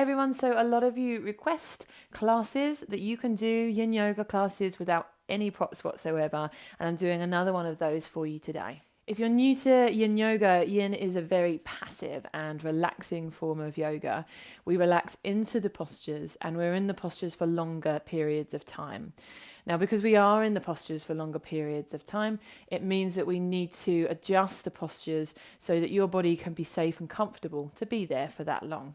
Hi everyone, so a lot of you request classes that you can do, Yin Yoga classes without any props whatsoever, and I'm doing another one of those for you today. If you're new to Yin Yoga, Yin is a very passive and relaxing form of yoga. We relax into the postures and we're in the postures for longer periods of time. Now, because we are in the postures for longer periods of time, it means that we need to adjust the postures so that your body can be safe and comfortable to be there for that long.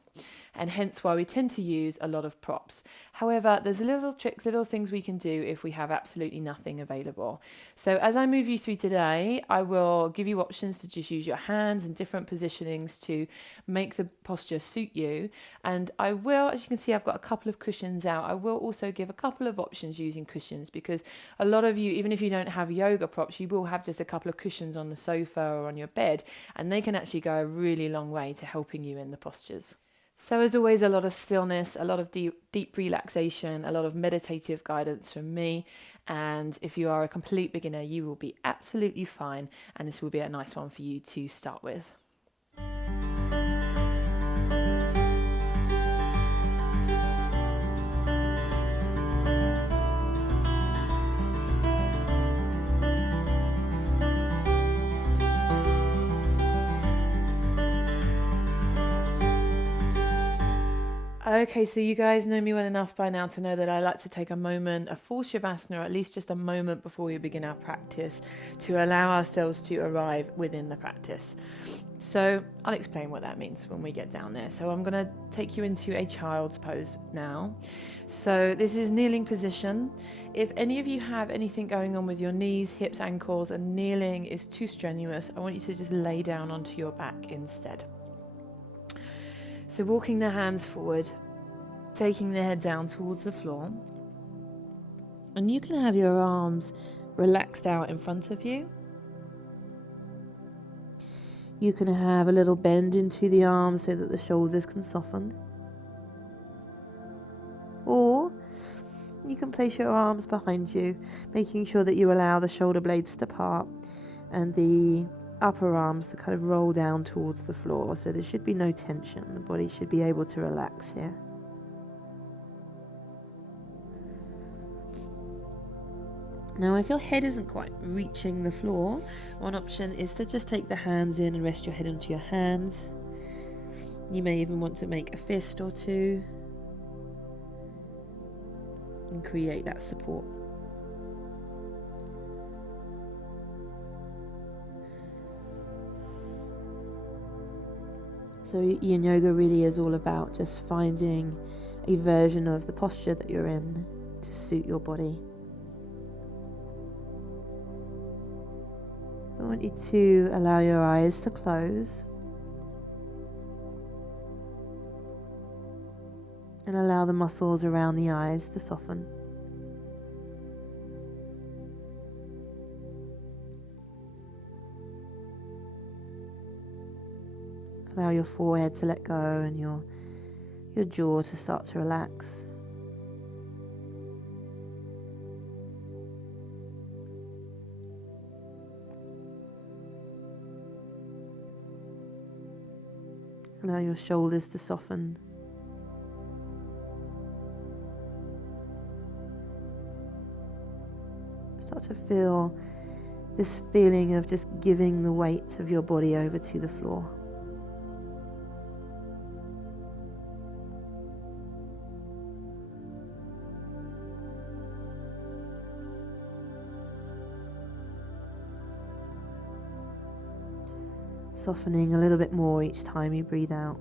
And hence why we tend to use a lot of props. However, there's little tricks, little things we can do if we have absolutely nothing available. So as I move you through today, I will give you options to just use your hands and different positionings to make the posture suit you. And I will, as you can see, I've got a couple of cushions out. I will also give a couple of options using cushions, because a lot of you, even if you don't have yoga props, you will have just a couple of cushions on the sofa or on your bed, and they can actually go a really long way to helping you in the postures. So as always, a lot of stillness, a lot of deep relaxation, a lot of meditative guidance from me. And if you are a complete beginner, you will be absolutely fine. And this will be a nice one for you to start with. Okay, so you guys know me well enough by now to know that I like to take a moment, a full shavasana, or at least just a moment before we begin our practice, to allow ourselves to arrive within the practice. So I'll explain what that means when we get down there. So I'm going to take you into a child's pose now. So this is kneeling position. If any of you have anything going on with your knees, hips, ankles, and kneeling is too strenuous, I want you to just lay down onto your back instead. So walking the hands forward, taking the head down towards the floor. And you can have your arms relaxed out in front of you. You can have a little bend into the arms so that the shoulders can soften. Or you can place your arms behind you, making sure that you allow the shoulder blades to part and the upper arms to kind of roll down towards the floor, so there should be no tension. The body should be able to relax here. Now, if your head isn't quite reaching the floor, one option is to just take the hands in and rest your head onto your hands. You may even want to make a fist or two and create that support. So Yin Yoga really is all about just finding a version of the posture that you're in to suit your body. I want you to allow your eyes to close and allow the muscles around the eyes to soften. Allow your forehead to let go and your jaw to start to relax. Allow your shoulders to soften. Start to feel this feeling of just giving the weight of your body over to the floor. Softening a little bit more each time you breathe out.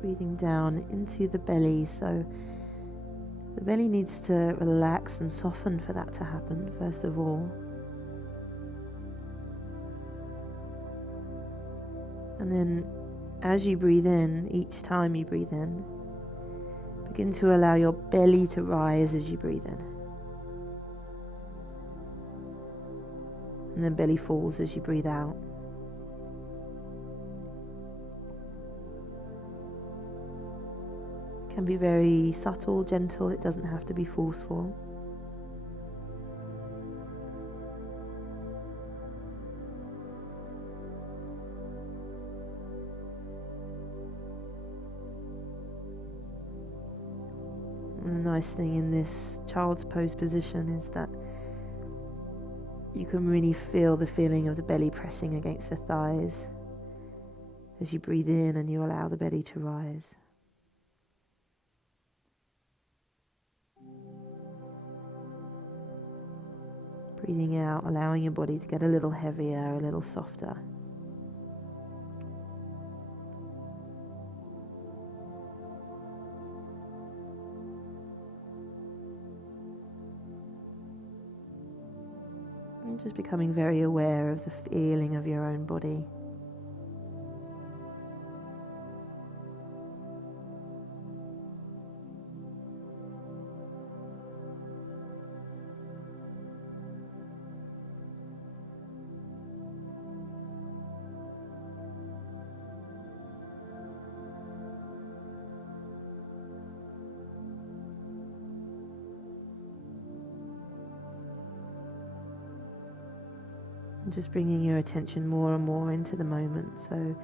Breathing down into the belly, so the belly needs to relax and soften for that to happen, first of all. And then as you breathe in, each time you breathe in, begin to allow your belly to rise as you breathe in. And then belly falls as you breathe out. can be very subtle, gentle. It doesn't have to be forceful. And the nice thing in this child's pose position is that you can really feel the feeling of the belly pressing against the thighs as you breathe in and you allow the belly to rise. Breathing out, allowing your body to get a little heavier, a little softer. And just becoming very aware of the feeling of your own body. And just bringing your attention more and more into the moment. So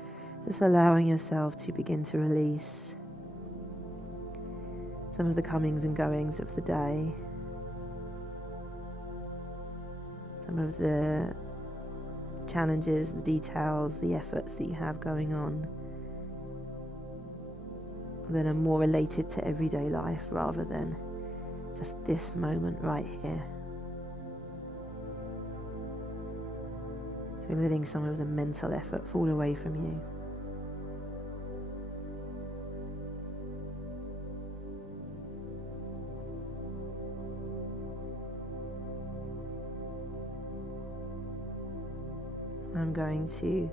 just allowing yourself to begin to release some of the comings and goings of the day. Some of the challenges, the details, the efforts that you have going on that are more related to everyday life rather than just this moment right here. So letting some of the mental effort fall away from you. I'm going to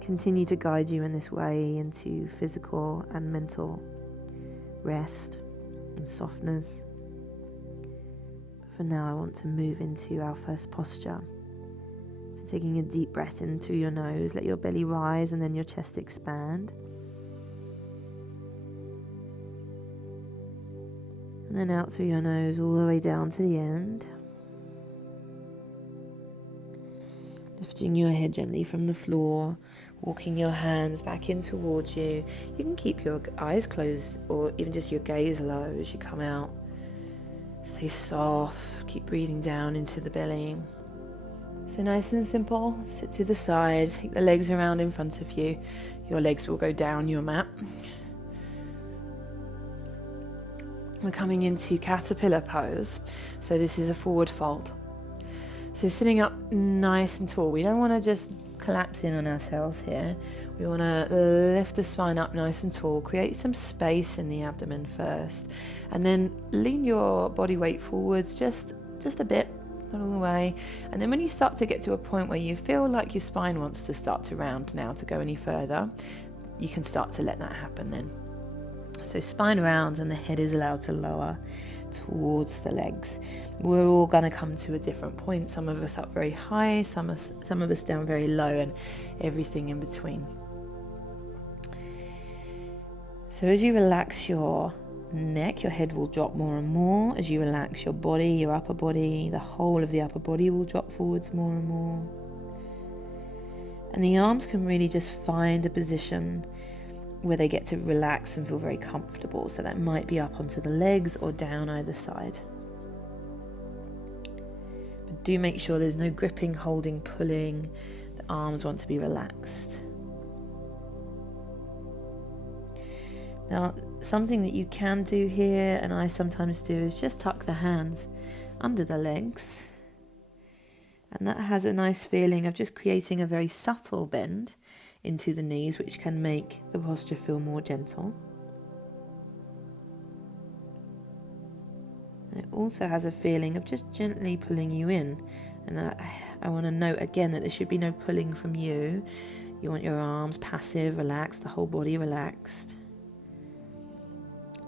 continue to guide you in this way into physical and mental rest and softness. For now, I want to move into our first posture. So taking a deep breath in through your nose, let your belly rise and then your chest expand. And then out through your nose all the way down to the end. Lifting your head gently from the floor, walking your hands back in towards you. You can keep your eyes closed or even just your gaze low as you come out. Stay soft, keep breathing down into the belly. So nice and simple, sit to the side, take the legs around in front of you. Your legs will go down your mat. We're coming into caterpillar pose. So this is a forward fold. So sitting up nice and tall. We don't want to just collapse in on ourselves here. We want to lift the spine up nice and tall, create some space in the abdomen first, and then lean your body weight forwards just a bit, not all the way. And then when you start to get to a point where you feel like your spine wants to start to round now to go any further, you can start to let that happen then. So spine rounds and the head is allowed to lower towards the legs. We're all going to come to a different point. Some of us up very high, some of us down very low, and everything in between. So as you relax your neck, your head will drop more and more. As you relax your body, your upper body, the whole of the upper body will drop forwards more and more. And the arms can really just find a position where they get to relax and feel very comfortable. So that might be up onto the legs or down either side. But do make sure there's no gripping, holding, pulling. The arms want to be relaxed. Now, something that you can do here, and I sometimes do, is just tuck the hands under the legs. And that has a nice feeling of just creating a very subtle bend into the knees, which can make the posture feel more gentle. And it also has a feeling of just gently pulling you in. And I want to note again that there should be no pulling from you. You want your arms passive, relaxed, the whole body relaxed.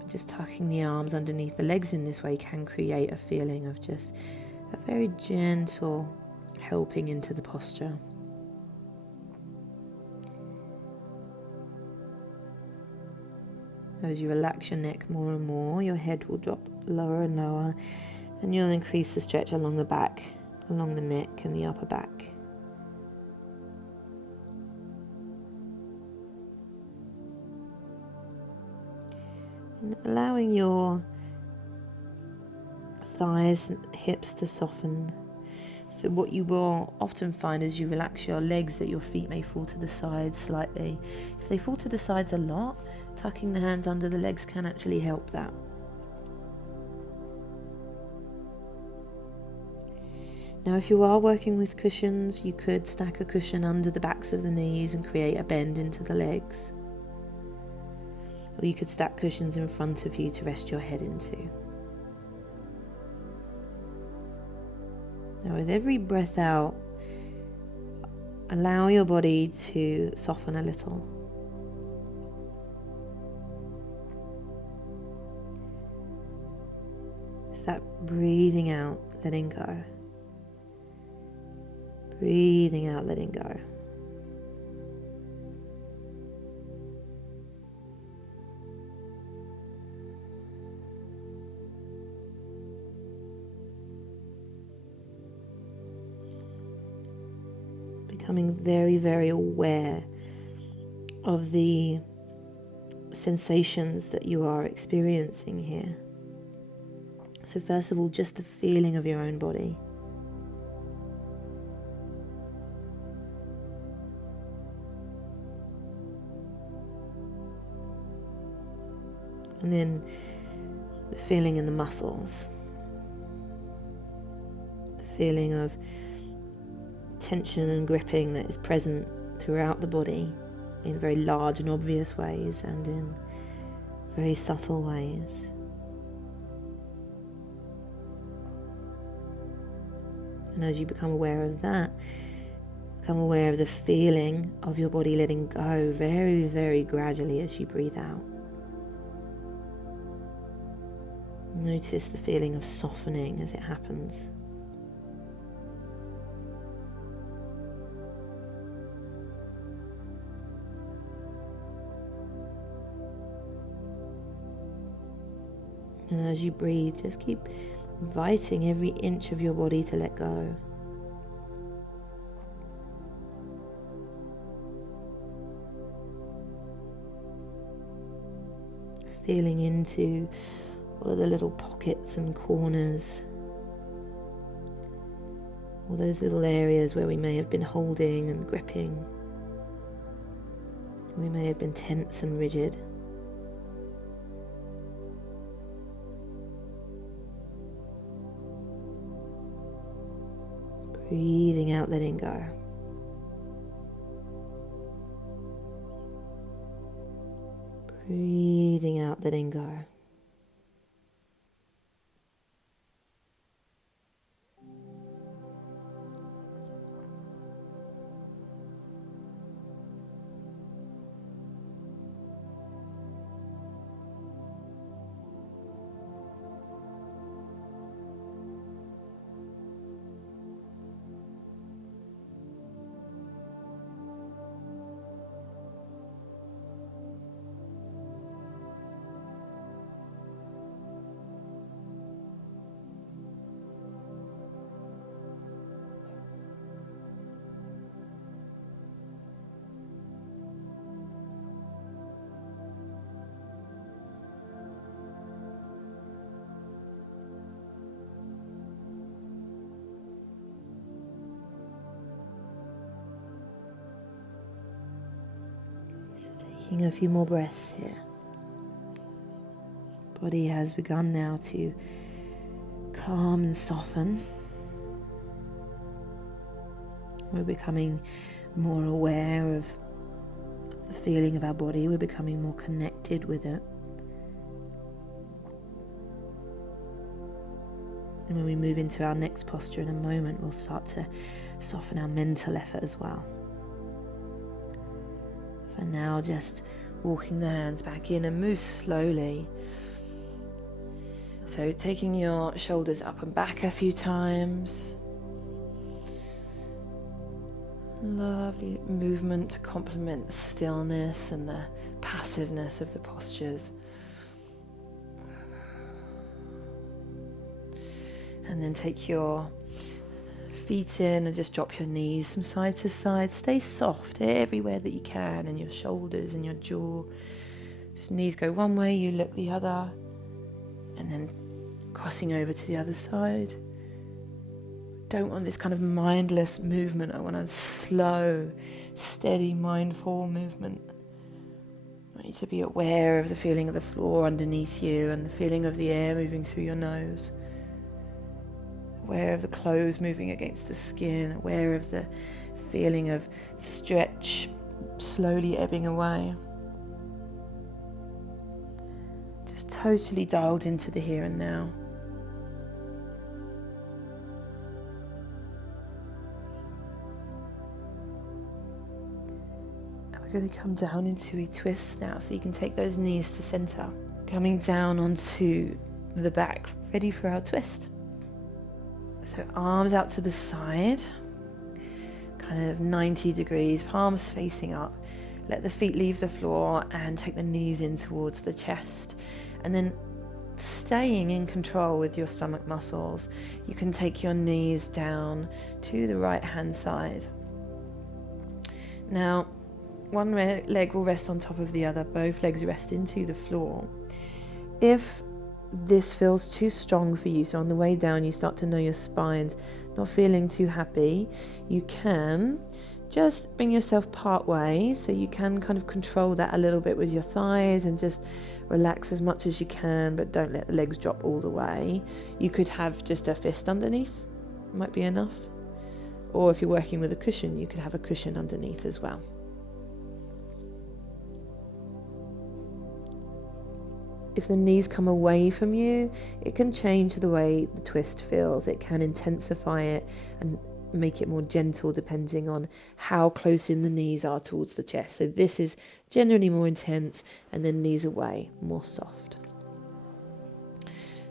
Just tucking the arms underneath the legs in this way can create a feeling of just a very gentle helping into the posture. As you relax your neck more and more, your head will drop lower and lower, and you'll increase the stretch along the back, along the neck and the upper back. And allowing your thighs and hips to soften. So what you will often find as you relax your legs that your feet may fall to the sides slightly. If they fall to the sides a lot, tucking the hands under the legs can actually help that. Now if you are working with cushions, you could stack a cushion under the backs of the knees and create a bend into the legs. Or you could stack cushions in front of you to rest your head into. Now with every breath out, allow your body to soften a little. It's that breathing out, letting go. Breathing out, letting go. Becoming very, very aware of the sensations that you are experiencing here. So first of all, just the feeling of your own body. And then the feeling in the muscles. The feeling of tension and gripping that is present throughout the body in very large and obvious ways and in very subtle ways. And as you become aware of that, become aware of the feeling of your body letting go very, very gradually as you breathe out. Notice the feeling of softening as it happens. And as you breathe, just keep inviting every inch of your body to let go. Feeling into all of the little pockets and corners, all those little areas where we may have been holding and gripping. We may have been tense and rigid. Breathing out, letting go. Breathing out, letting go. Taking a few more breaths here. Body has begun now to calm and soften. We're becoming more aware of the feeling of our body. We're becoming more connected with it. And when we move into our next posture in a moment, we'll start to soften our mental effort as well. For now, just walking the hands back in and move slowly. So taking your shoulders up and back a few times. Lovely movement to complement the stillness and the passiveness of the postures. And then take your feet in and just drop your knees from side to side. Stay soft everywhere that you can, and your shoulders and your jaw. Just knees go one way, you look the other, and then crossing over to the other side. Don't want this kind of mindless movement. I want a slow, steady, mindful movement. I want you to be aware of the feeling of the floor underneath you and the feeling of the air moving through your nose. Aware of the clothes moving against the skin. Aware of the feeling of stretch slowly ebbing away. Just totally dialed into the here and now. We're going to come down into a twist now, so you can take those knees to center. Coming down onto the back, ready for our twist. So arms out to the side, kind of 90 degrees, palms facing up. Let the feet leave the floor and take the knees in towards the chest. And then staying in control with your stomach muscles, you can take your knees down to the right hand side. Now, one leg will rest on top of the other, both legs rest into the floor. If this feels too strong for you, so on the way down you start to know your spine's not feeling too happy, you can just bring yourself part way, so you can kind of control that a little bit with your thighs and just relax as much as you can, but don't let the legs drop all the way. You could have just a fist underneath, might be enough. Or if you're working with a cushion, you could have a cushion underneath as well. If the knees come away from you, it can change the way the twist feels. It can intensify it and make it more gentle depending on how close in the knees are towards the chest. So this is generally more intense, and then knees away, more soft.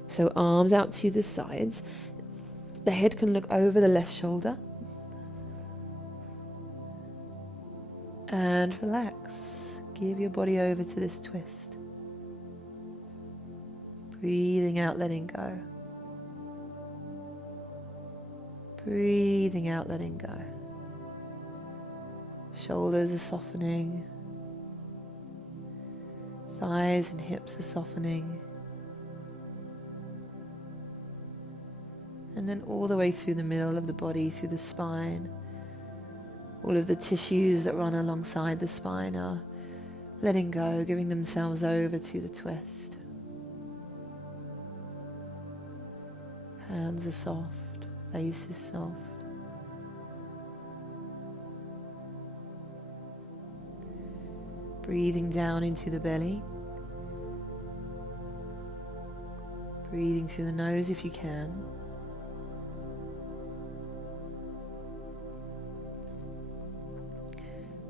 So arms out to the sides. The head can look over the left shoulder. And relax. Give your body over to this twist. Breathing out, letting go. Breathing out, letting go. Shoulders are softening. Thighs and hips are softening. And then all the way through the middle of the body, through the spine. All of the tissues that run alongside the spine are letting go, giving themselves over to the twist. Hands are soft, face is soft. Breathing down into the belly. Breathing through the nose if you can.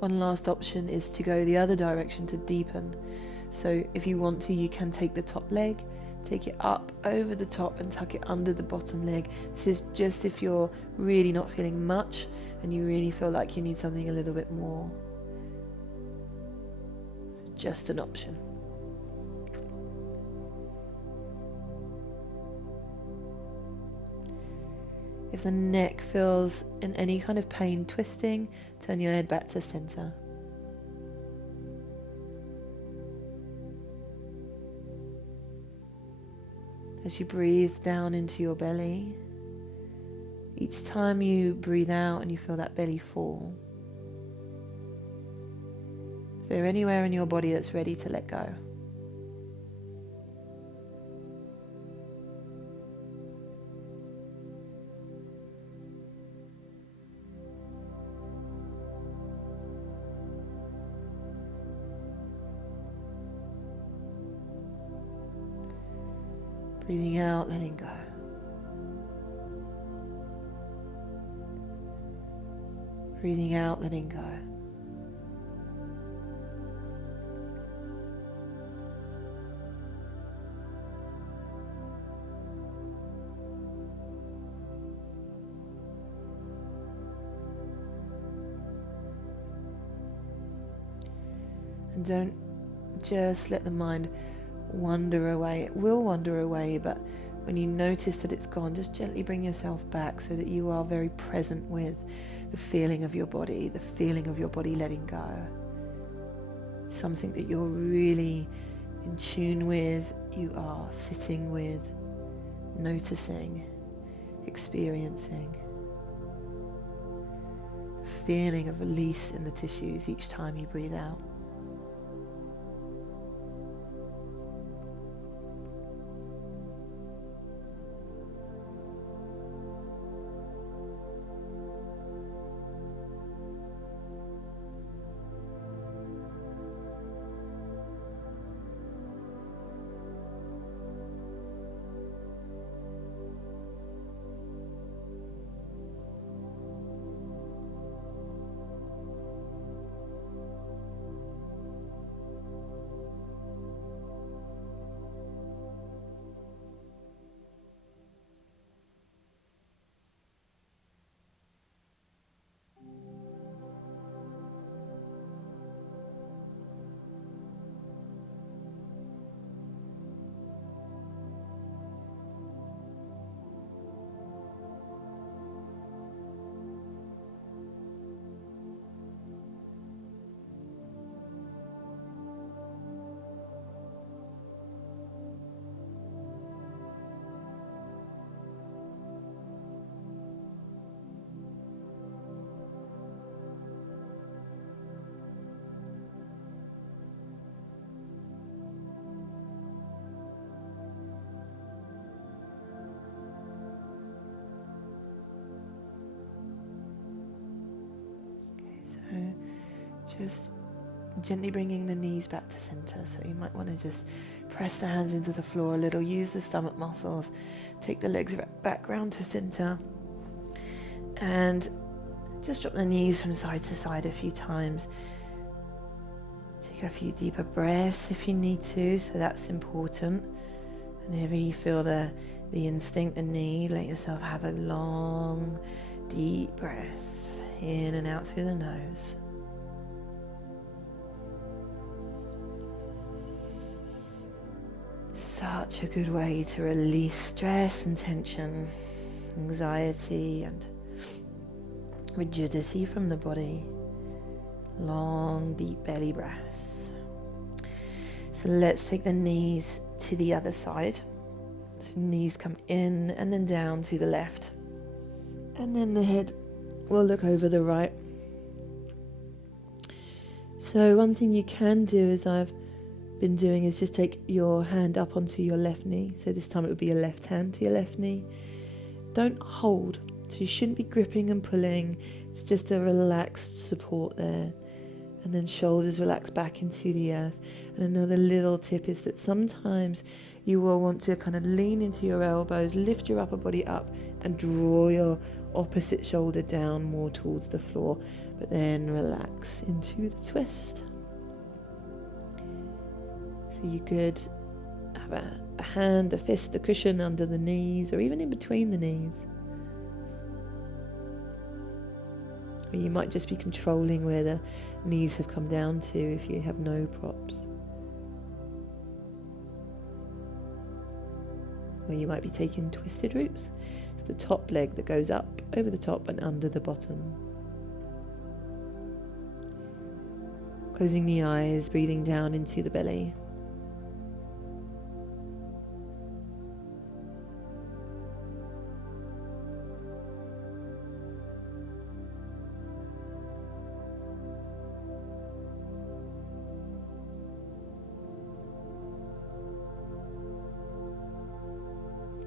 One last option is to go the other direction to deepen. So if you want to, you can take the top leg, take it up over the top and tuck it under the bottom leg. This is just if you're really not feeling much and you really feel like you need something a little bit more. So just an option. If the neck feels in any kind of pain twisting, turn your head back to center. As you breathe down into your belly, each time you breathe out and you feel that belly fall, is there anywhere in your body that's ready to let go? Breathing out, letting go. Breathing out, letting go. And don't just let the mind wander away. It will wander away, but When you notice that it's gone, just gently bring yourself back so that you are very present with the feeling of your body, letting go. Something that you're really in tune with, you are sitting with, noticing, experiencing. The feeling of release in the tissues each time you breathe out. So just gently bringing the knees back to center. So you might want to just press the hands into the floor a little, use the stomach muscles, take the legs back round to center, and just drop the knees from side to side a few times. Take a few deeper breaths if you need to, so that's important. Whenever you feel the instinct, the need, let yourself have a long, deep breath in and out through the nose. Such a good way to release stress and tension, anxiety and rigidity from the body. Long, deep belly breaths. So let's take the knees to the other side. So knees come in and then down to the left. And then the head will look over the right. So one thing you can do, as I've been doing, is just take your hand up onto your left knee. So this time it would be your left hand to your left knee. Don't hold. So you shouldn't be gripping and pulling. It's just a relaxed support there. And then shoulders relax back into the earth. And another little tip is that sometimes you will want to kind of lean into your elbows, lift your upper body up and draw your opposite shoulder down more towards the floor, but then relax into the twist. So you could have a hand, a fist, a cushion under the knees, or even in between the knees. Or you might just be controlling where the knees have come down to if you have no props. Or you might be taking twisted roots. It's the top leg that goes up over the top and under the bottom. Closing the eyes, breathing down into the belly.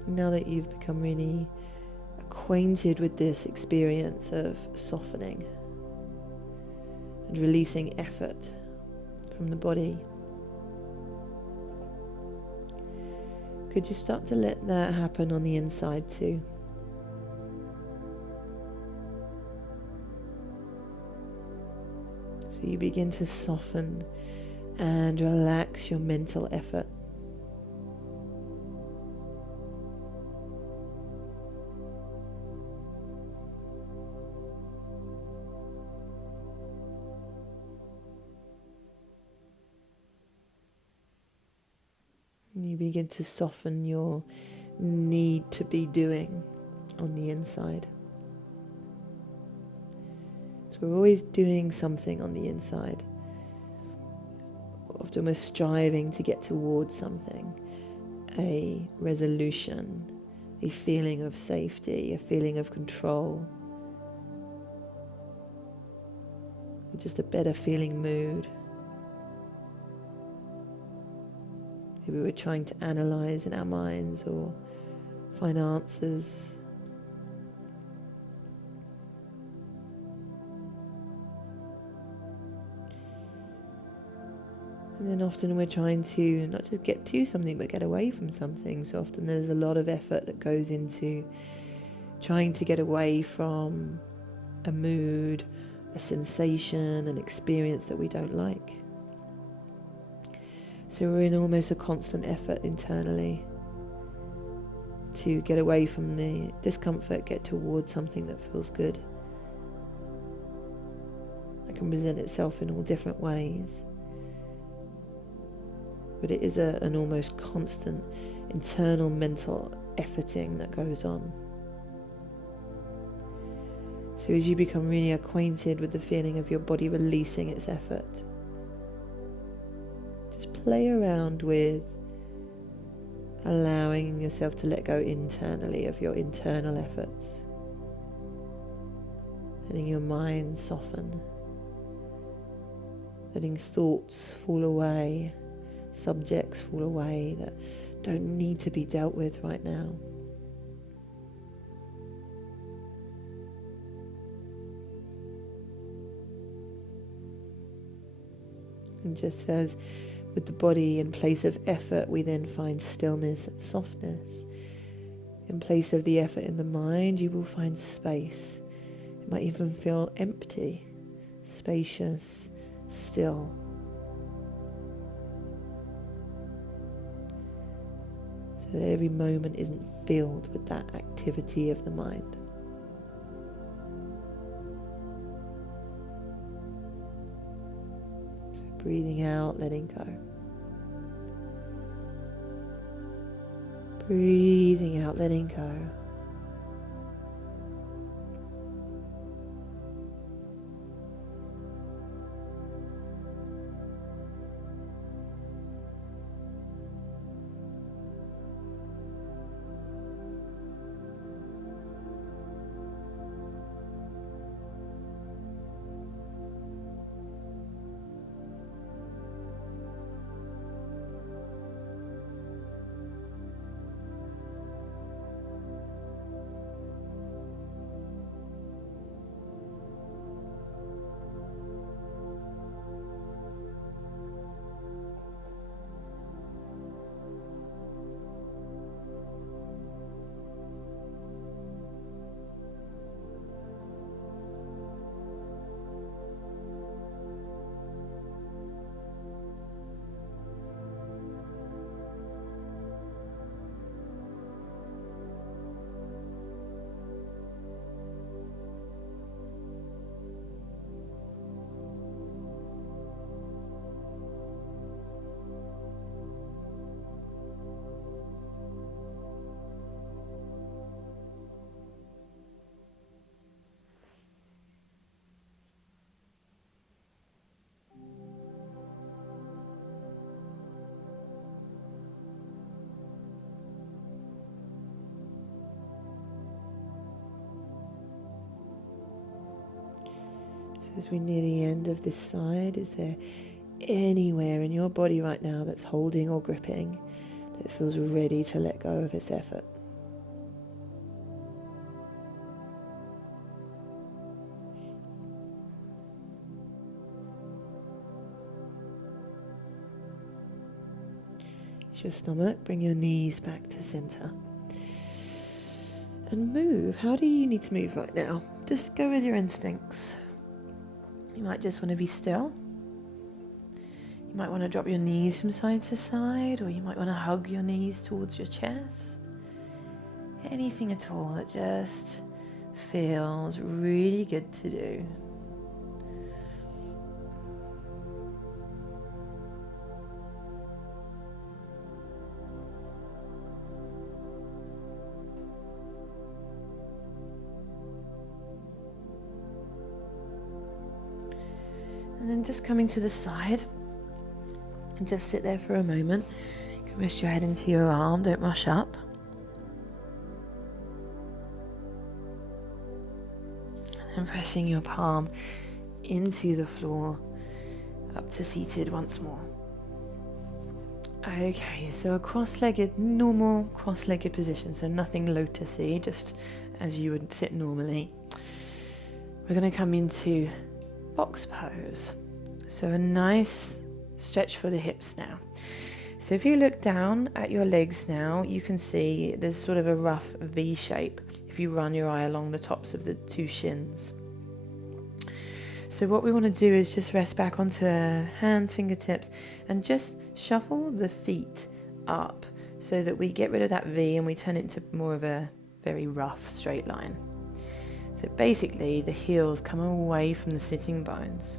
Now that you've become really acquainted with this experience of softening and releasing effort from the body, could you start to let that happen on the inside too? So you begin to soften and relax your mental effort. You begin to soften your need to be doing on the inside. So we're always doing something on the inside, often we're striving to get towards something, a resolution, a feeling of safety, a feeling of control, or just a better feeling mood. Maybe we're trying to analyze in our minds or find answers. And then often we're trying to not just get to something, but get away from something. So often there's a lot of effort that goes into trying to get away from a mood, a sensation, an experience that we don't like. So we're in almost a constant effort internally to get away from the discomfort, get towards something that feels good. It can present itself in all different ways. But it is an almost constant internal mental efforting that goes on. So as you become really acquainted with the feeling of your body releasing its effort, just play around with allowing yourself to let go internally of your internal efforts, letting your mind soften, letting thoughts fall away, subjects fall away that don't need to be dealt with right now. And just as with the body, in place of effort, we then find stillness and softness. In place of the effort in the mind, you will find space. It might even feel empty, spacious, still. So that every moment isn't filled with that activity of the mind. Breathing out, letting go. Breathing out, letting go. As we near the end of this side, is there anywhere in your body right now that's holding or gripping that feels ready to let go of its effort? Use your stomach, bring your knees back to center. And move. How do you need to move right now? Just go with your instincts. You might just want to be still. You might want to drop your knees from side to side, or you might want to hug your knees towards your chest. Anything at all that just feels really good to do. And then just coming to the side and just sit there for a moment. You can rest your head into your arm, don't rush up. And pressing your palm into the floor, up to seated once more. Okay, so a cross-legged, normal cross-legged position, so nothing lotusy, just as you would sit normally. We're going to come into box pose. So a nice stretch for the hips now. So if you look down at your legs now, you can see there's sort of a rough V shape if you run your eye along the tops of the two shins. So what we want to do is just rest back onto hands, fingertips, and just shuffle the feet up so that we get rid of that V and we turn it into more of a very rough straight line. So basically the heels come away from the sitting bones.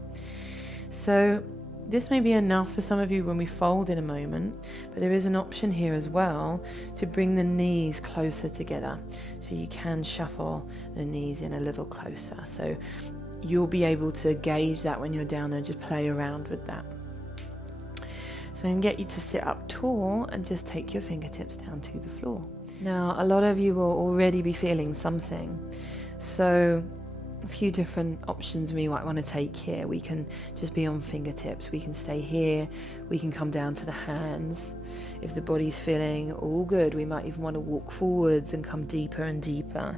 So this may be enough for some of you when we fold in a moment, but there is an option here as well to bring the knees closer together. So you can shuffle the knees in a little closer. So you'll be able to gauge that when you're down there, just play around with that. So I can get you to sit up tall and just take your fingertips down to the floor. Now, a lot of you will already be feeling something. So a few different options we might want to take here. We can just be on fingertips. We can stay here. We can come down to the hands. If the body's feeling all good, we might even want to walk forwards and come deeper and deeper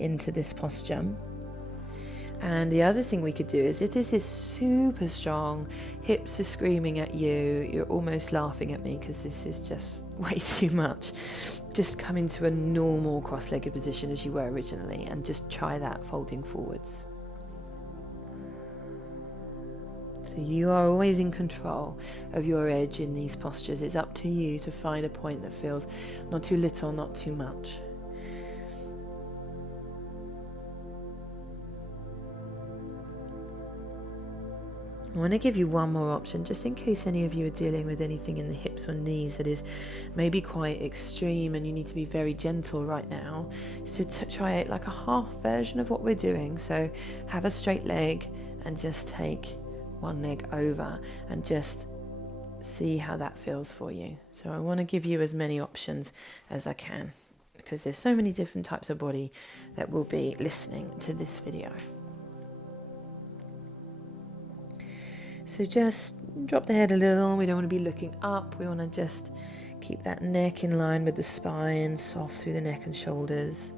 into this posture. And the other thing we could do is if this is super strong, hips are screaming at you, you're almost laughing at me because this is just way too much. Just come into a normal cross-legged position as you were originally and just try that folding forwards. So you are always in control of your edge in these postures. It's up to you to find a point that feels not too little, not too much. I want to give you one more option, just in case any of you are dealing with anything in the hips or knees that is maybe quite extreme and you need to be very gentle right now. So try like a half version of what we're doing. So have a straight leg and just take one leg over and just see how that feels for you. So I want to give you as many options as I can because there's so many different types of body that will be listening to this video. So just drop the head a little. We don't want to be looking up. We want to just keep that neck in line with the spine, soft through the neck and shoulders.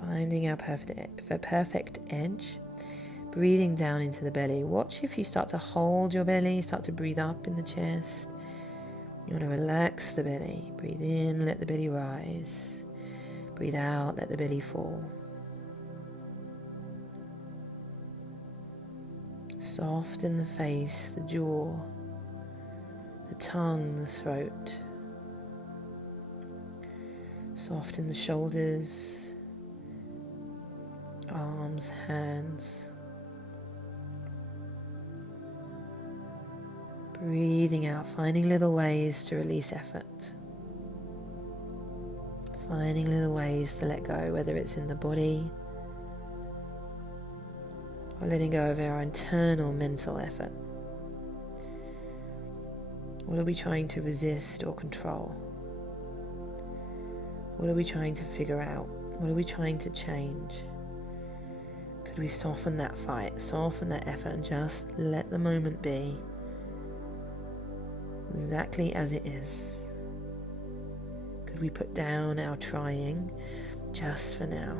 Finding our perfect edge. Breathing down into the belly. Watch if you start to hold your belly, start to breathe up in the chest. You want to relax the belly. Breathe in, let the belly rise. Breathe out, let the belly fall. Soften the face, the jaw, the tongue, the throat. Soften the shoulders, arms, hands. Breathing out, finding little ways to release effort. Finding little ways to let go, whether it's in the body, or letting go of our internal mental effort. What are we trying to resist or control? What are we trying to figure out? What are we trying to change? Could we soften that fight, soften that effort, and just let the moment be exactly as it is? Could we put down our trying just for now?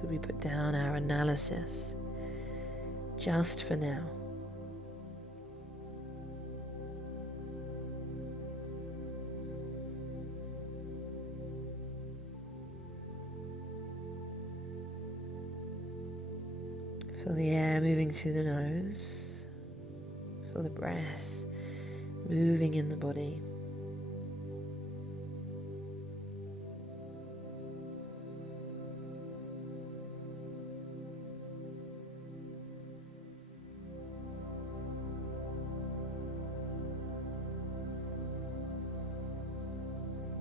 Could we put down our analysis just for now? Feel the air moving through the nose. Feel the breath moving in the body.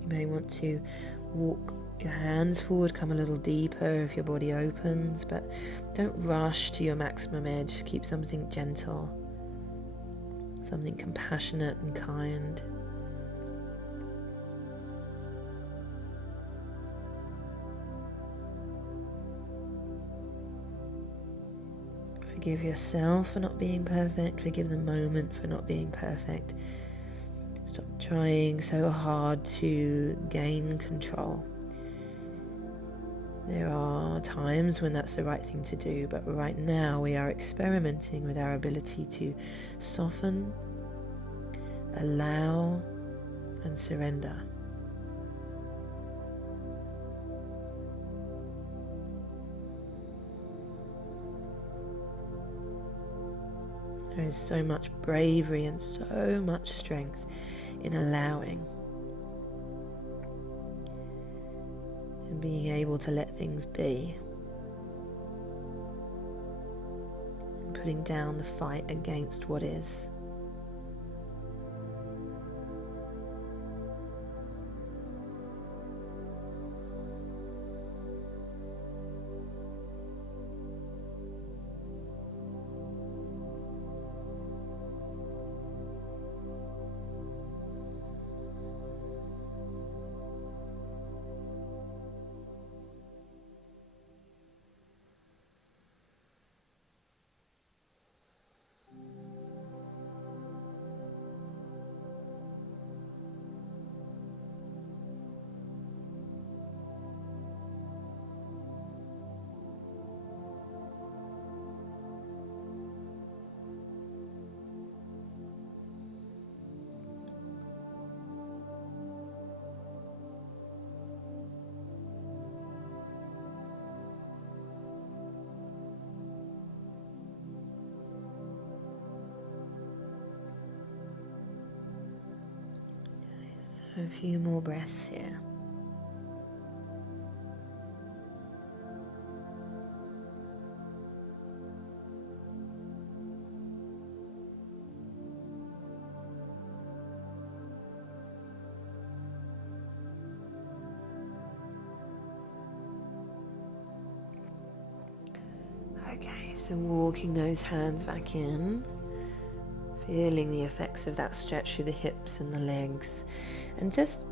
You may want to walk your hands forward, come a little deeper if your body opens, but don't rush to your maximum edge. Keep something gentle, something compassionate and kind. Forgive yourself for not being perfect. Forgive the moment for not being perfect. Stop trying so hard to gain control. There are times when that's the right thing to do, but right now we are experimenting with our ability to soften, allow, and surrender. There is so much bravery and so much strength in allowing and being able to let things be, and putting down the fight against what is. So a few more breaths here. Okay, so walking those hands back in, feeling the effects of that stretch through the hips and the legs, and just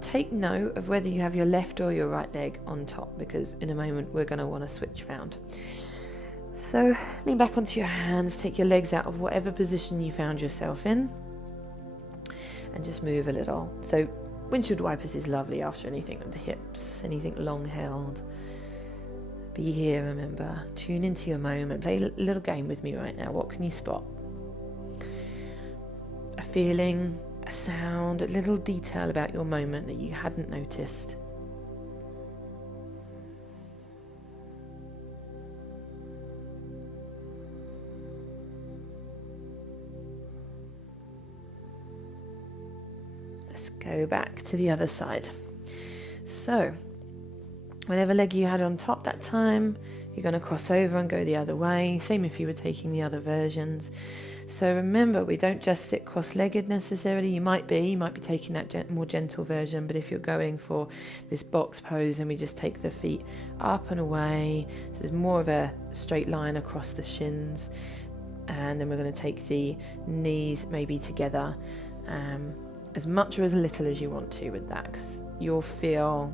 take note of whether you have your left or your right leg on top, because in a moment we're going to want to switch around. So lean back onto your hands, take your legs out of whatever position you found yourself in, and just move a little. So windshield wipers is lovely after anything with the hips, anything long held. Be here, remember. Tune into your moment. Play a little game with me right now. What can you spot? A feeling, a sound, a little detail about your moment that you hadn't noticed. Let's go back to the other side. So, whatever leg you had on top that time, you're going to cross over and go the other way. Same if you were taking the other versions. So remember, we don't just sit cross-legged necessarily. You might be taking that more gentle version, but if you're going for this box pose, then we just take the feet up and away. So there's more of a straight line across the shins. And then we're going to take the knees maybe together, as much or as little as you want to with that, because you'll feel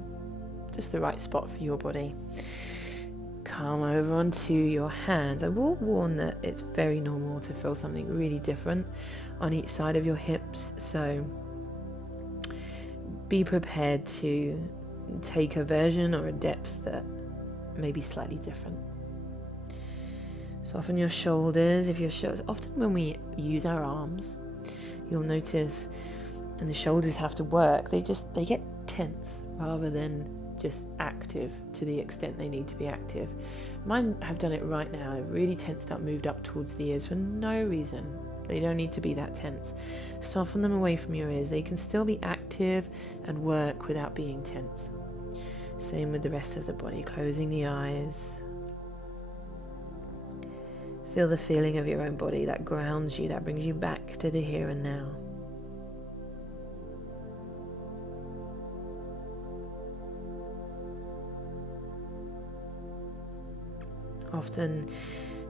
just the right spot for your body. Come over onto your hands. I will warn that it's very normal to feel something really different on each side of your hips, so be prepared to take a version or a depth that may be slightly different. Soften your shoulders. Often when we use our arms, you'll notice, and the shoulders have to work, they get tense rather than just active to the extent they need to be active. Mine have done it right now. I've really tensed up, moved up towards the ears for no reason. They don't need to be that tense. Soften them away from your ears. They can still be active and work without being tense. Same with the rest of the body. Closing the eyes. Feel the feeling of your own body. That grounds you. That brings you back to the here and now. Often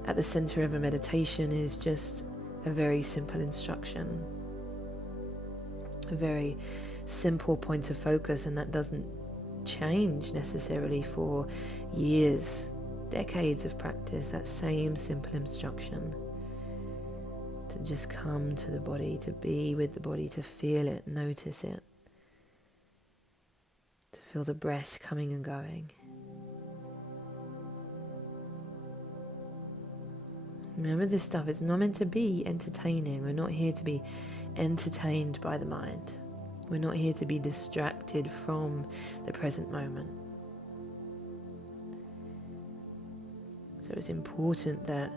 at the center of a meditation is just a very simple instruction, a very simple point of focus, and that doesn't change necessarily for years, decades of practice. That same simple instruction to just come to the body, to be with the body, to feel it, notice it, to feel the breath coming and going. Remember, this stuff is not meant to be entertaining. We're not here to be entertained by the mind. We're not here to be distracted from the present moment. So it's important that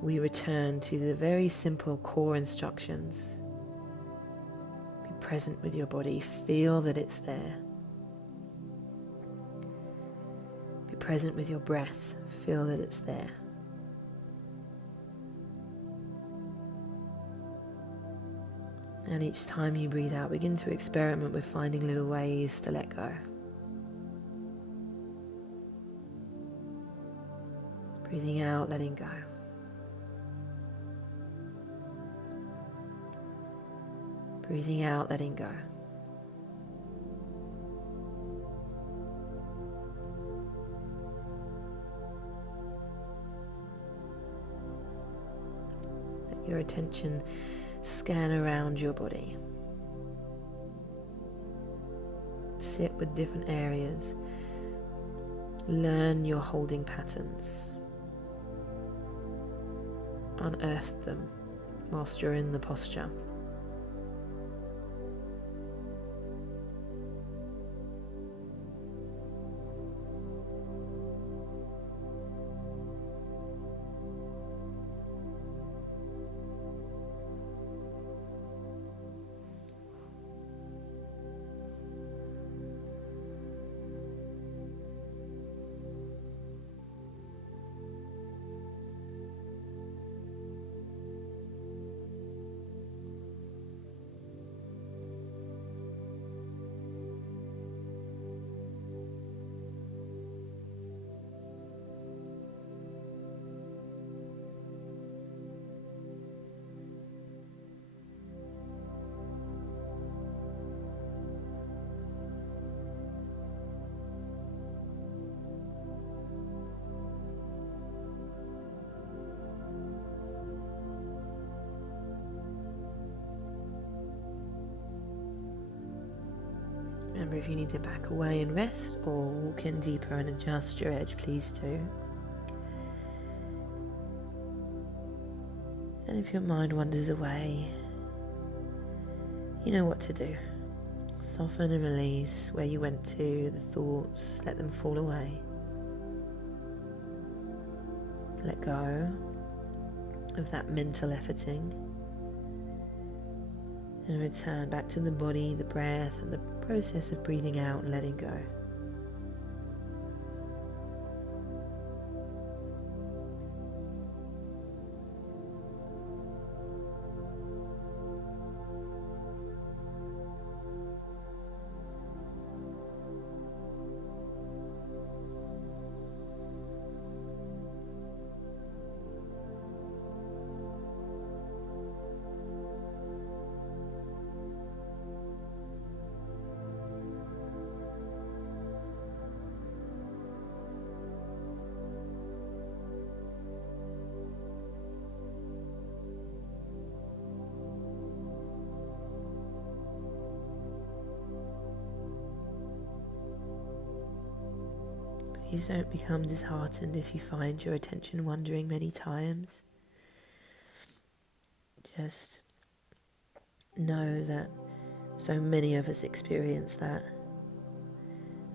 we return to the very simple core instructions. Be present with your body. Feel that it's there. Be present with your breath. Feel that it's there. And each time you breathe out, begin to experiment with finding little ways to let go. Breathing out, letting go. Breathing out, letting go. Let your attention scan around your body. Sit with different areas. Learn your holding patterns. Unearth them whilst you're in the posture. Remember, if you need to back away and rest or walk in deeper and adjust your edge, please do. And if your mind wanders away, you know what to do. Soften and release where you went to, the thoughts, let them fall away. Let go of that mental efforting and return back to the body, the breath, and the process of breathing out and letting go. Please don't become disheartened if you find your attention wandering many times. Just know that so many of us experience that.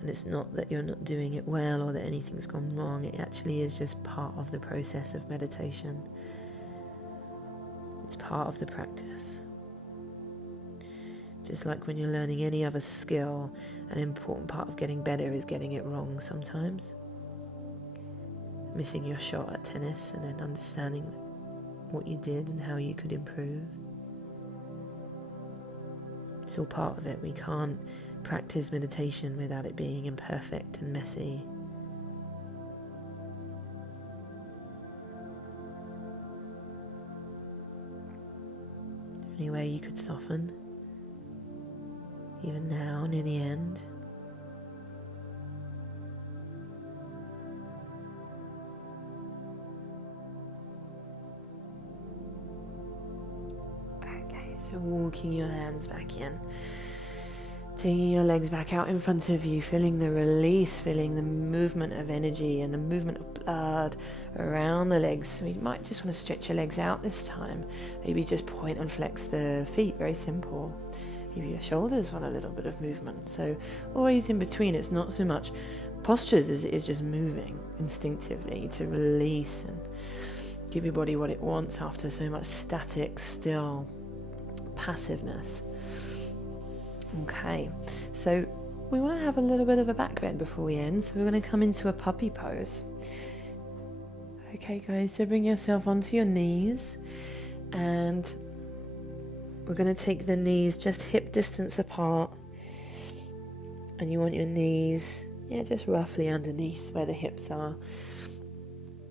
And it's not that you're not doing it well or that anything's gone wrong. It actually is just part of the process of meditation. It's part of the practice. Just like when you're learning any other skill, an important part of getting better is getting it wrong sometimes. Missing your shot at tennis and then understanding what you did and how you could improve. It's all part of it. We can't practice meditation without it being imperfect and messy. Anywhere you could soften, even now, near the end. Okay, so walking your hands back in. Taking your legs back out in front of you, feeling the release, feeling the movement of energy and the movement of blood around the legs. So you might just want to stretch your legs out this time. Maybe just point and flex the feet, very simple. Maybe your shoulders want a little bit of movement. So always in between, it's not so much postures as it is just moving instinctively to release and give your body what it wants after so much static, still passiveness. Okay, so we want to have a little bit of a back bend before we end, so we're going to come into a puppy pose. Okay guys, so bring yourself onto your knees, and we're going to take the knees just hip distance apart, and you want your knees, just roughly underneath where the hips are.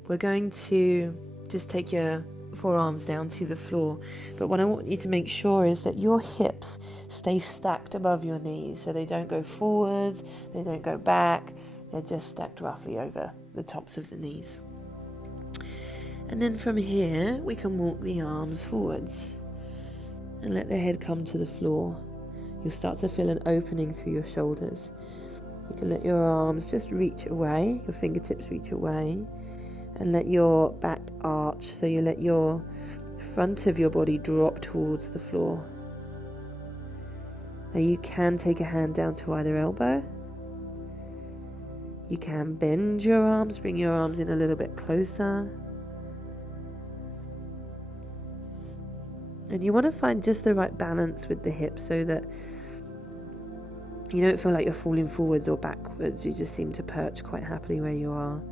We're going to just take your forearms down to the floor, but what I want you to make sure is that your hips stay stacked above your knees, so they don't go forwards, they don't go back, they're just stacked roughly over the tops of the knees. And then from here we can walk the arms forwards and let the head come to the floor. You'll start to feel an opening through your shoulders. You can let your arms just reach away, your fingertips reach away, and let your back arch, so you let your front of your body drop towards the floor. Now you can take a hand down to either elbow. You can bend your arms, bring your arms in a little bit closer. And you want to find just the right balance with the hips so that you don't feel like you're falling forwards or backwards. You just seem to perch quite happily where you are.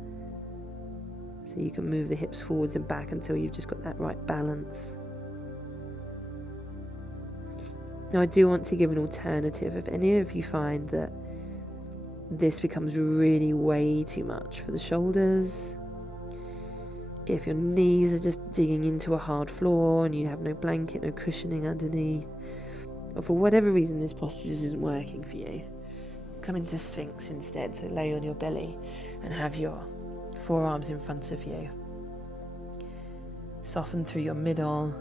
So you can move the hips forwards and back until you've just got that right balance. Now I do want to give an alternative. If any of you find that this becomes really way too much for the shoulders, if your knees are just digging into a hard floor and you have no blanket, no cushioning underneath, or for whatever reason this posture just isn't working for you, come into Sphinx instead. So lay on your belly and have your forearms in front of you. Soften through your middle,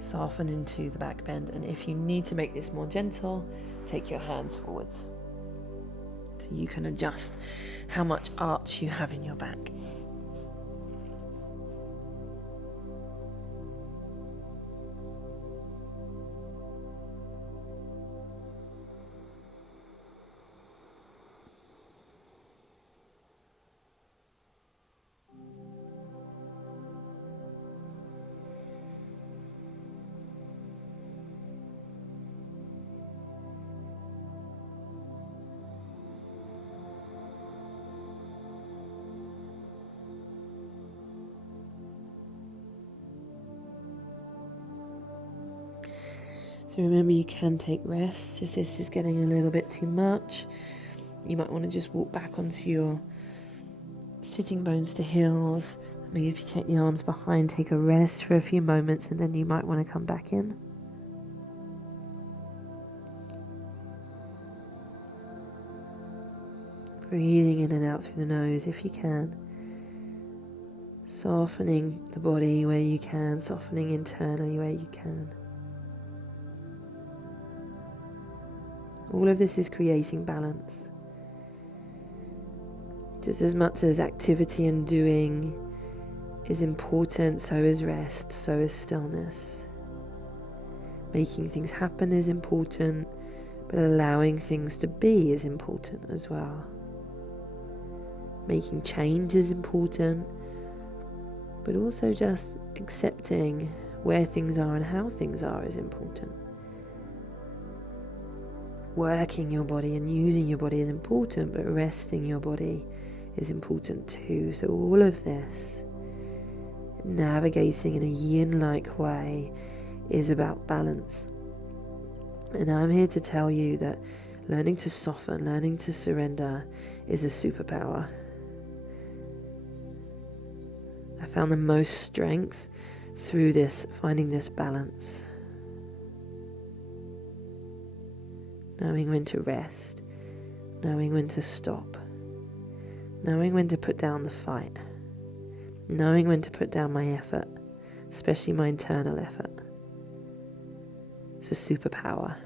soften into the back bend, and if you need to make this more gentle, take your hands forwards so you can adjust how much arch you have in your back. So remember, you can take rests if this is getting a little bit too much. You might want to just walk back onto your sitting bones to heels. Maybe if you take the arms behind, take a rest for a few moments, and then you might want to come back in. Breathing in and out through the nose if you can. Softening the body where you can, softening internally where you can. All of this is creating balance. Just as much as activity and doing is important, so is rest, so is stillness. Making things happen is important, but allowing things to be is important as well. Making change is important, but also just accepting where things are and how things are is important. Working your body and using your body is important, but resting your body is important too. So all of this, navigating in a yin-like way, is about balance. And I'm here to tell you that learning to soften, learning to surrender is a superpower. I found the most strength through this, finding this balance. knowing when to rest, knowing when to stop, knowing when to put down the fight, knowing when to put down my effort, especially my internal effort. It's a superpower.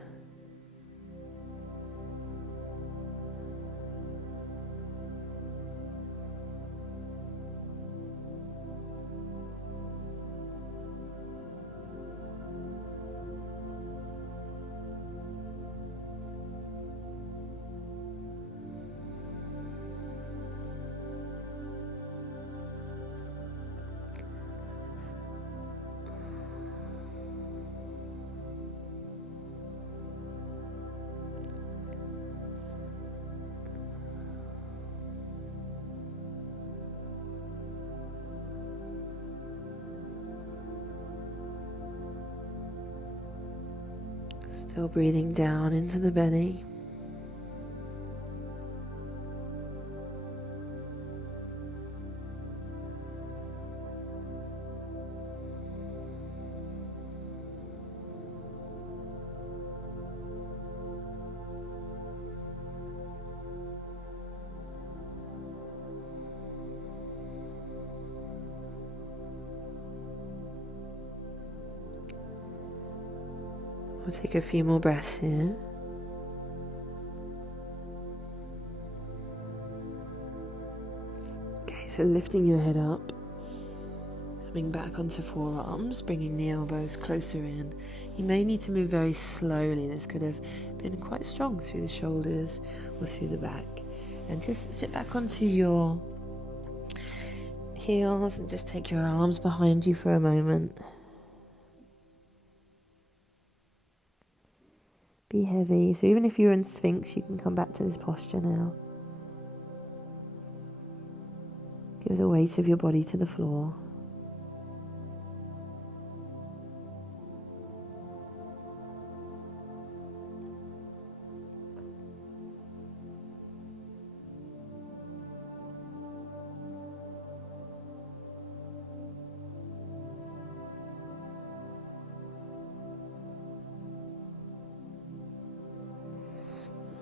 Still breathing down into the belly. We'll take a few more breaths here. Okay, so lifting your head up, coming back onto forearms, bringing the elbows closer in. You may need to move very slowly. This could have been quite strong through the shoulders or through the back. And just sit back onto your heels and just take your arms behind you for a moment. Be heavy. So even if you're in Sphinx, you can come back to this posture now. Give the weight of your body to the floor.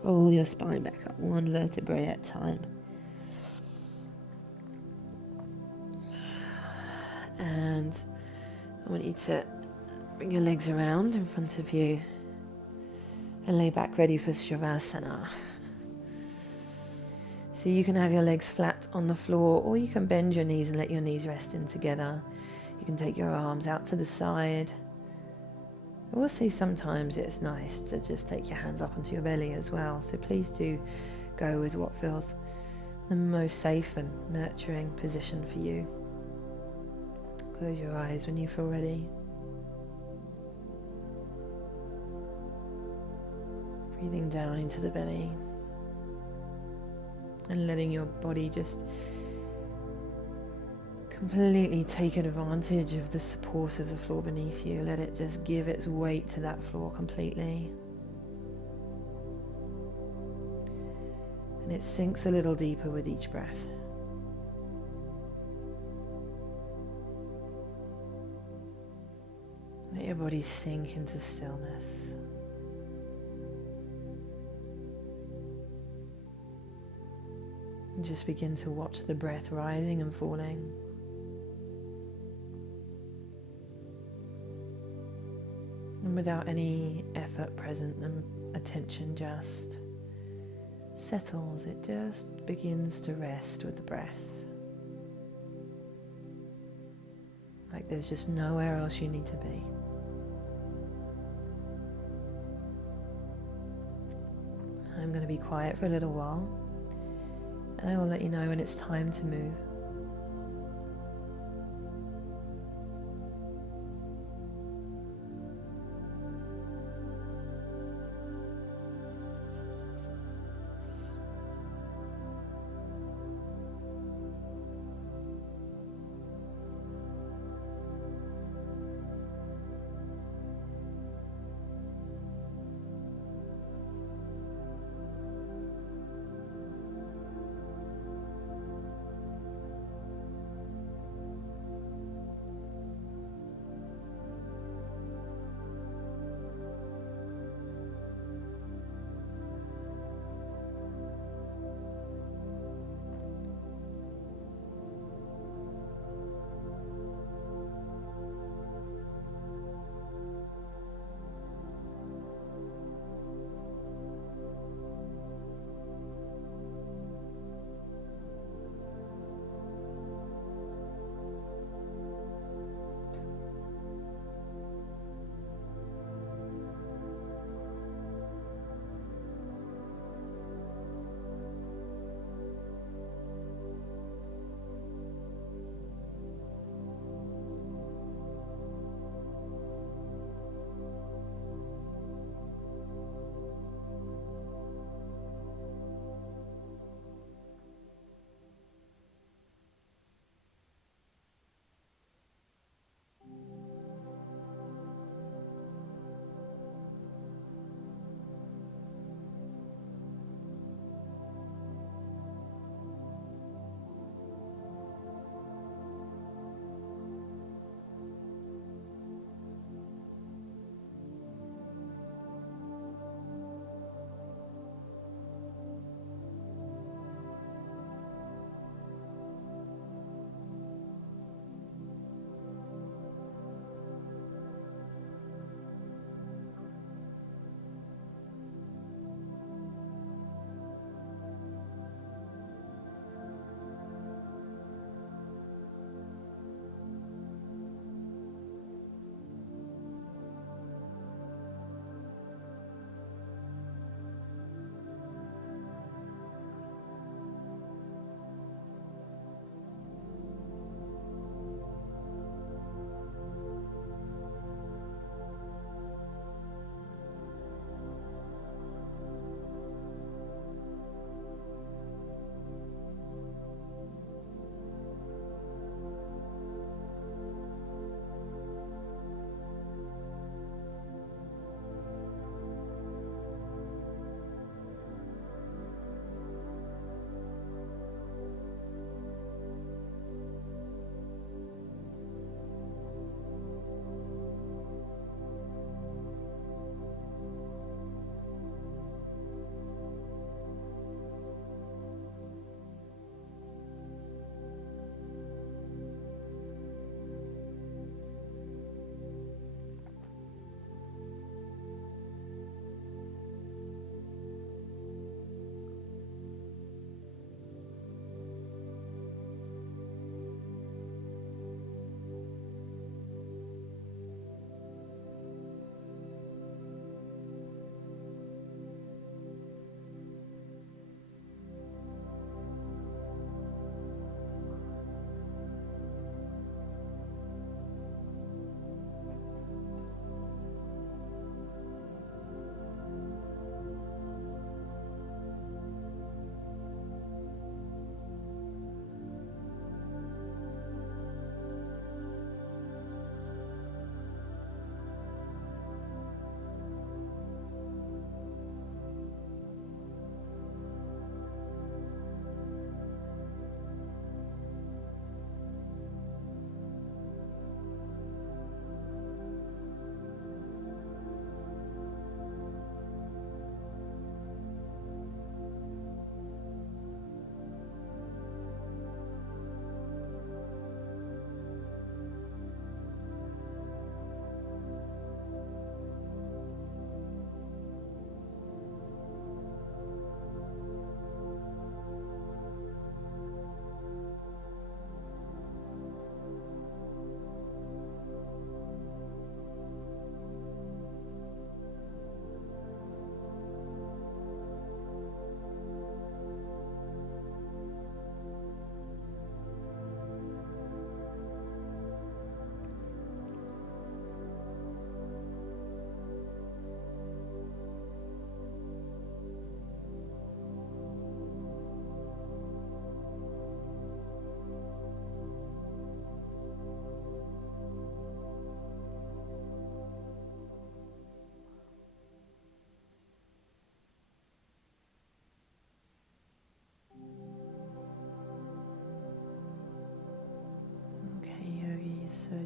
Roll your spine back up one vertebrae at a time. And I want you to bring your legs around in front of you and lay back ready for shavasana. So you can have your legs flat on the floor, or you can bend your knees and let your knees rest in together. You can take your arms out to the side. I will say sometimes it's nice to just take your hands up onto your belly as well. So please do go with what feels the most safe and nurturing position for you. Close your eyes when you feel ready. Breathing down into the belly and letting your body just completely take advantage of the support of the floor beneath you. Let it just give its weight to that floor completely. And it sinks a little deeper with each breath. Let your body sink into stillness. And just begin to watch the breath rising and falling. And without any effort present, the attention just settles. It just begins to rest with the breath. Like there's just nowhere else you need to be. I'm going to be quiet for a little while, and I will let you know when it's time to move.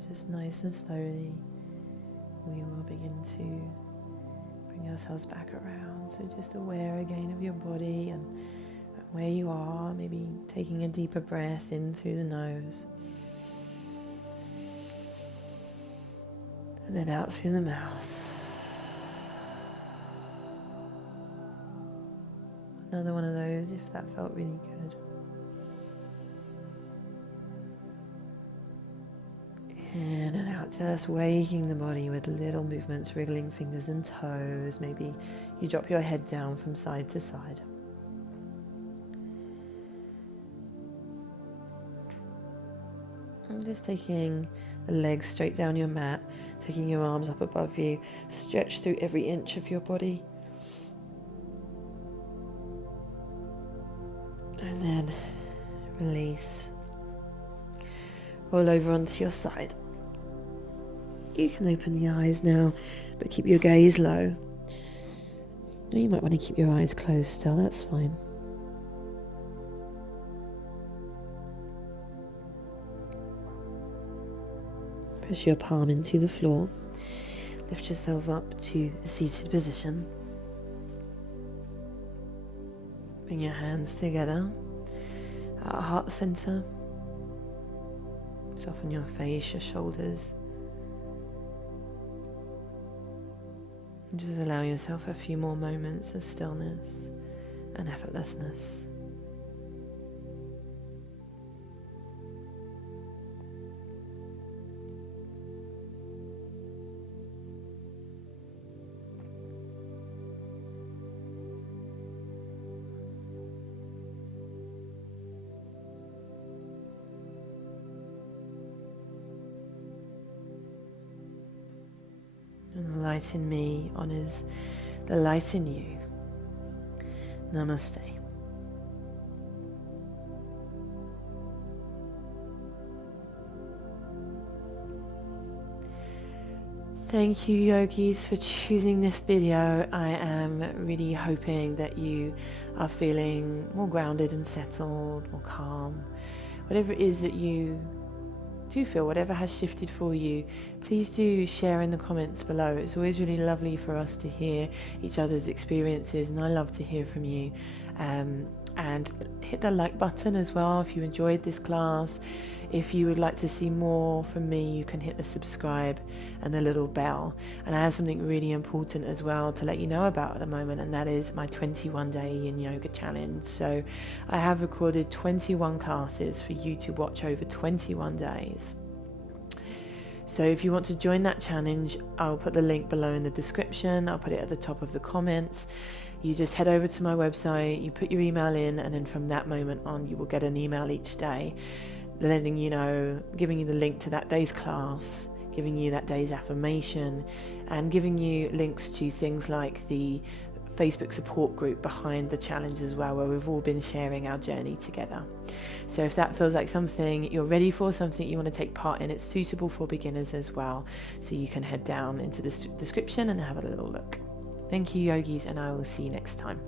just nice and slowly, we will begin to bring ourselves back around. So just aware again of your body and where you are, maybe taking a deeper breath in through the nose. And then out through the mouth. Another one of those if that felt really good. In and out, just waking the body with little movements, wriggling fingers and toes. Maybe you drop your head down from side to side. And just taking the legs straight down your mat, taking your arms up above you, stretch through every inch of your body. And then release. Roll over onto your side. You can open the eyes now, but keep your gaze low. Or you might want to keep your eyes closed still, that's fine. Press your palm into the floor. Lift yourself up to a seated position. Bring your hands together at heart center. Soften your face, your shoulders. And just allow yourself a few more moments of stillness and effortlessness. And the light in me honors the light in you. Namaste. Thank you, yogis, for choosing this video. I am really hoping that you are feeling more grounded and settled, more calm. Whatever it is that you do feel, whatever has shifted for you, please do share in the comments below. It's always really lovely for us to hear each other's experiences, and I love to hear from you. And hit the like button as well if you enjoyed this class. If you would like to see more from me, you can hit the subscribe and the little bell. And I have something really important as well to let you know about at the moment, and that is my 21-day Yin Yoga challenge. So I have recorded 21 classes for you to watch over 21 days. So if you want to join that challenge, I'll put the link below in the description. I'll put it at the top of the comments. You just head over to my website, you put your email in, and then from that moment on, you will get an email each day letting you know, giving you the link to that day's class, giving you that day's affirmation, and giving you links to things like the Facebook support group behind the challenge as well, where we've all been sharing our journey together. So if that feels like something you're ready for, something you want to take part in, it's suitable for beginners as well. So you can head down into the description and have a little look. Thank you, yogis, and I will see you next time.